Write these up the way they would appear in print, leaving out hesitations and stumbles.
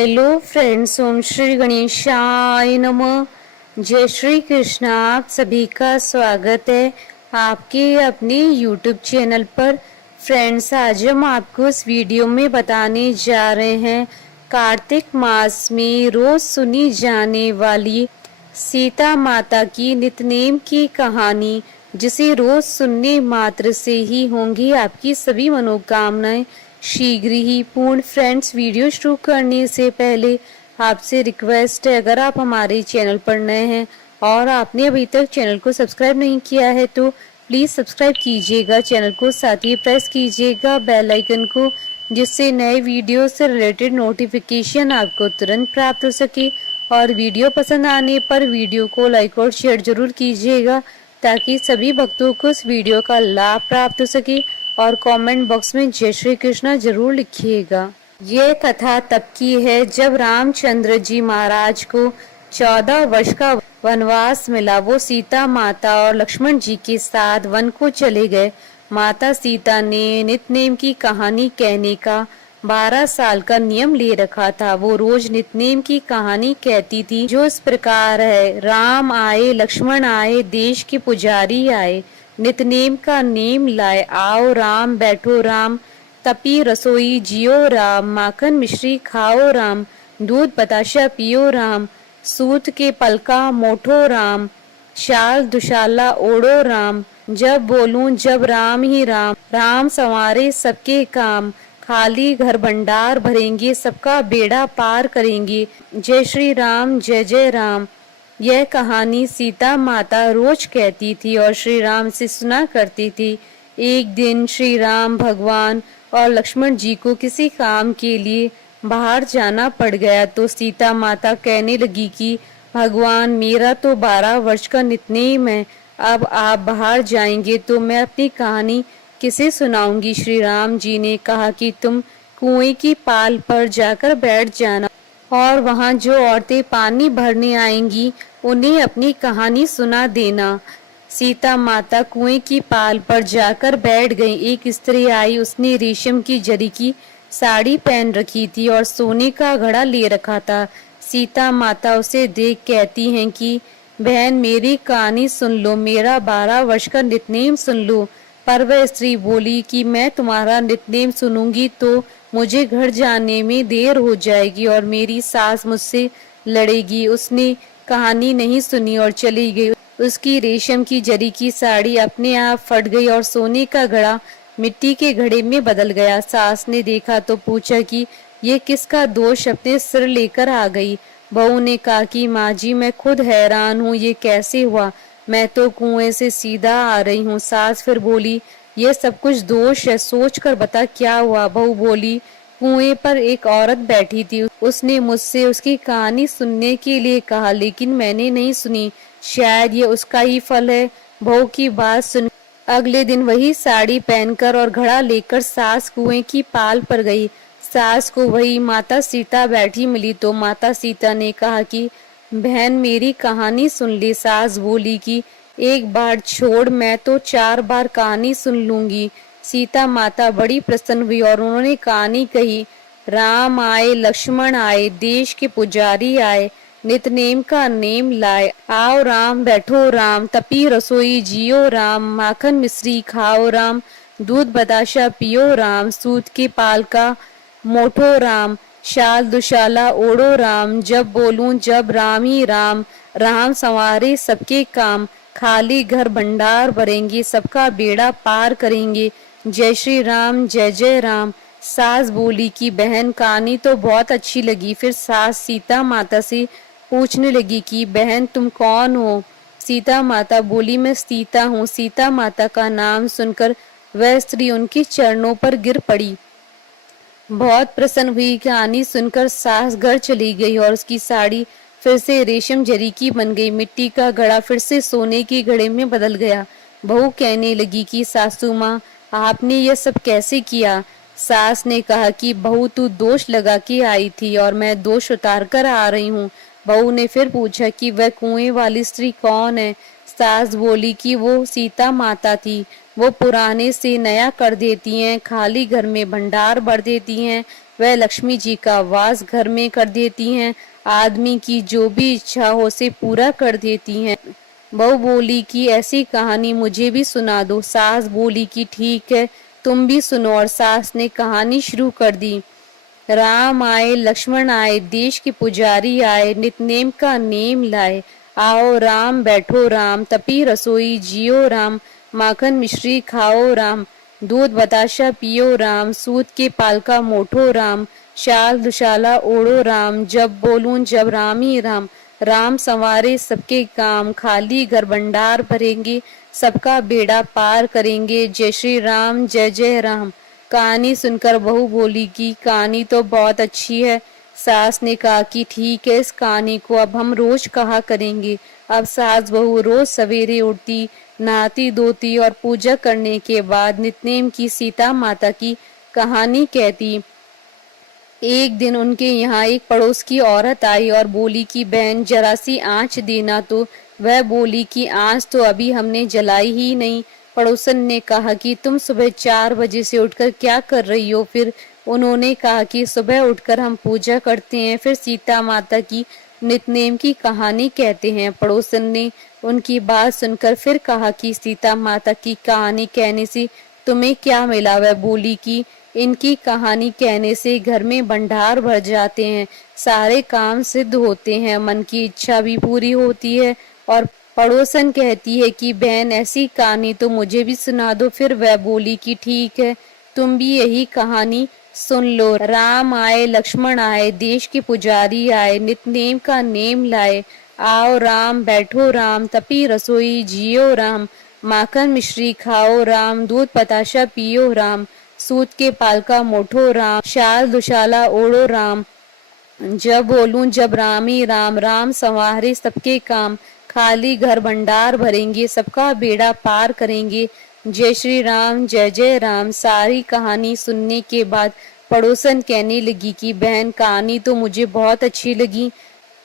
Hello friends, ओम श्री गणेशाय नमः। जय श्री कृष्ण। आप सभी का स्वागत है आपके अपने यूट्यूब चैनल पर। फ्रेंड्स, आज हम आपको इस वीडियो में बताने जा रहे हैं कार्तिक मास में रोज सुनी जाने वाली सीता माता की नितनेम की कहानी, जिसे रोज सुनने मात्र से ही होंगी आपकी सभी मनोकामनाएं शीघ्र ही पूर्ण। फ्रेंड्स, वीडियो शुरू करने से पहले आपसे रिक्वेस्ट है, अगर आप हमारे चैनल पर नए हैं और आपने अभी तक चैनल को सब्सक्राइब नहीं किया है तो प्लीज़ सब्सक्राइब कीजिएगा चैनल को, साथ ही प्रेस कीजिएगा बेल आइकन को, जिससे नए वीडियो से रिलेटेड नोटिफिकेशन आपको तुरंत प्राप्त हो सके। और वीडियो पसंद आने पर वीडियो को लाइक और शेयर जरूर कीजिएगा, ताकि सभी भक्तों को इस वीडियो का लाभ प्राप्त हो सके। और कमेंट बॉक्स में जय श्री कृष्णा जरूर लिखिएगा। यह कथा तब की है जब रामचंद्र जी महाराज को 14 वर्ष का वनवास मिला। वो सीता माता और लक्ष्मण जी के साथ वन को चले गए। माता सीता ने नितनेम की कहानी कहने का 12 साल का नियम ले रखा था। वो रोज नितनेम की कहानी कहती थी, जो इस प्रकार है। राम आए, लक्ष्मण आए, देश के पुजारी आए, नितनेम का नेम लाए। आओ राम, बैठो राम, तपी रसोई जियो राम, माखन मिश्री खाओ राम, दूध बताशा पियो राम, सूत के पलका मोठो राम, शाल दुशाला ओढ़ो राम, जब बोलूं जब राम ही राम, राम संवारे सबके काम, खाली घर भंडार भरेंगे, सबका बेड़ा पार करेंगे, जय श्री राम जय जय राम। यह कहानी सीता माता रोज कहती थी और श्री राम से सुना करती थी। एक दिन श्री राम भगवान और लक्ष्मण जी को किसी काम के लिए बाहर जाना पड़ गया, तो सीता माता कहने लगी कि भगवान, मेरा तो 12 वर्ष का नितनेम है, अब आप बाहर जाएंगे तो मैं अपनी कहानी किसे सुनाऊंगी। श्री राम जी ने कहा कि तुम कुएं की पाल पर जाकर बैठ जाना और वहां जो औरतें पानी भरने आएंगी उन्हें अपनी कहानी सुना देना। सीता माता कुएं की पाल पर जाकर बैठ गई। एक स्त्री आई, उसने रेशम की जरी की साड़ी पहन रखी थी और सोने का घड़ा ले रखा था। सीता माता उसे देख कहती हैं कि बहन, मेरी कहानी सुन लो, मेरा 12 वर्ष का नितनेम सुन लो। पर वह स्त्री बोली कि मैं तुम्हारा नितनेम सुनूंगी तो मुझे घर जाने में देर हो जाएगी और मेरी सास मुझसे लड़ेगी। उसने कहानी नहीं सुनी और चली गई। उसकी रेशम की जरी की साड़ी अपने आप फट गई और सोने का घड़ा मिट्टी के घड़े में बदल गया। सास ने देखा तो पूछा कि ये किसका दोष अपने सिर लेकर आ गई। बहू ने कहा कि माँ जी, मैं खुद हैरान हूँ, ये कैसे हुआ, मैं तो कुएं से सीधा आ रही हूँ। सास फिर बोली, ये सब कुछ दोष है, सोच कर बता क्या हुआ। बहू बोली, कुएं पर एक औरत बैठी थी, उसने मुझसे उसकी कहानी सुनने के लिए कहा, लेकिन मैंने नहीं सुनी, शायद ये उसका ही फल है। बहू की बात सुन अगले दिन वही साड़ी पहनकर और घड़ा लेकर सास कुएं की पाल पर गई। सास को वही माता सीता बैठी मिली तो माता सीता ने कहा कि बहन, मेरी कहानी सुन ले। सास बोली कि एक बार छोड़, मैं तो 4 बार कहानी सुन लूंगी। सीता माता बड़ी प्रसन्न हुई और उन्होंने कहानी कही। राम आए, लक्ष्मण आए, देश के पुजारी आए, नितनेम का नेम लाए। आओ राम, बैठो राम, तपी रसोई जियो राम, माखन मिश्री खाओ राम, दूध बताशा पियो राम, सूत के पाल का मोठो राम, शाल दुशाला ओढ़ो राम, जब बोलूं जब राम ही राम, राम संवारे सबके काम, खाली घर भंडार भरेंगे, सबका बेड़ा पार करेंगे, जय श्री राम जय जय राम। सास बोली कि बहन, कहानी तो बहुत अच्छी लगी। फिर सास सीता माता से पूछने लगी कि बहन, तुम कौन हो। सीता माता बोली, मैं सीता हूँ। सीता माता का नाम सुनकर वह स्त्री उनके चरणों पर गिर पड़ी। बहुत प्रसन्न हुई। कहानी सुनकर सास घर चली गई और उसकी साड़ी फिर से रेशम जरी की बन गई। मिट्टी का घड़ा फिर से सोने के घड़े में बदल गया। बहू कहने लगी कि सासू माँ, आपने यह सब कैसे किया। सास ने कहा कि बहू, तू दोष लगा के आई थी और मैं दोष उतार कर आ रही हूँ। बहू ने फिर पूछा कि वह कुएं वाली स्त्री कौन है। सास बोली कि वो सीता माता थी। वो पुराने से नया कर देती हैं, खाली घर में भंडार भर देती हैं, वह लक्ष्मी जी का वास घर में कर देती हैं, आदमी की जो भी इच्छा हो उसे पूरा कर देती हैं। बहू बोली कि ऐसी कहानी मुझे भी सुना दो। सास बोली कि ठीक है, तुम भी सुनो। और सास ने कहानी शुरू कर दी। राम आए, लक्ष्मण आए, देश के पुजारी आए, नितनेम का नेम लाए। आओ राम, बैठो राम, तपी रसोई जियो राम, माखन मिश्री खाओ राम, दूध बताशा पियो राम, सूत के पालका मोठो राम, शाल दुशाला ओढ़ो राम, जब बोलूं जब राम ही राम। राम संवारे सबके काम, खाली घर भंडार भरेंगे, सबका बेड़ा पार करेंगे। जय श्री राम, जय जय राम। कहानी सुनकर बहू बोली कि कहानी तो बहुत अच्छी है। सास ने कहा कि ठीक है, इस कहानी को अब हम रोज कहा करेंगे। अब सास बहू रोज सवेरे उठती, नहाती धोती और पूजा करने के बाद नितनेम की सीता माता की कहानी कहती। एक दिन उनके यहाँ एक पड़ोस की औरत आई और बोली कि बहन जरा सी आँच देना। तो वह बोली कि आँच तो अभी हमने जलाई ही नहीं। पड़ोसन ने कहा कि तुम सुबह 4 बजे से उठकर क्या कर रही हो? फिर उन्होंने कहा कि सुबह उठकर हम पूजा करते हैं, फिर सीता माता की नितनेम की कहानी कहते हैं। पड़ोसन ने उनकी बात सुनकर फिर कहा कि सीता माता की कहानी कहने से तुम्हें क्या मिला? वह बोली कि इनकी कहानी कहने से घर में भंडार भर जाते हैं, सारे काम सिद्ध होते हैं, मन की इच्छा भी पूरी होती है। और पड़ोसन कहती है कि बहन ऐसी कहानी तो मुझे भी सुना दो। फिर वह बोली कि ठीक है, तुम भी यही कहानी सुन लो। राम आए, लक्ष्मण आए, देश के पुजारी आए, नितनेम का नेम लाए। आओ राम, बैठो राम, तपी रसोई जियो राम, माखन मिश्री खाओ राम, दूध बताशा पियो राम, सूत के पालका मोठो राम, शाल दुशाला ओढ़ो राम, जब बोलूं जब राम ही राम। राम संवारे सबके काम, खाली घर भंडार भरेंगे, सबका बेड़ा पार करेंगे। जय श्री राम, जय जय राम। सारी कहानी सुनने के बाद पड़ोसन कहने लगी कि बहन कहानी तो मुझे बहुत अच्छी लगी।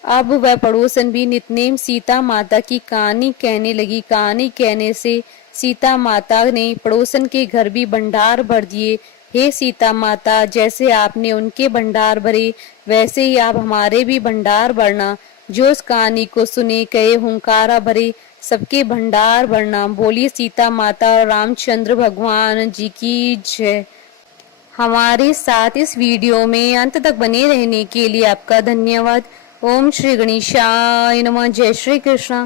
अब वह पड़ोसन भी नितनेम सीता माता की कहानी कहने लगी। कहानी कहने से सीता माता ने पड़ोसन के घर भी भंडार भर दिए। हे सीता माता, जैसे आपने उनके भंडार भरे वैसे ही आप हमारे भी भंडार भरना। जो इस कहानी को सुने कहे हुंकारा भरे, सबके भंडार भरना। बोलिए सीता माता और रामचंद्र भगवान जी की जय। हमारे साथ इस वीडियो में अंत तक बने रहने के लिए आपका धन्यवाद। ओम श्री गणेशाय नमः। जय श्री कृष्ण।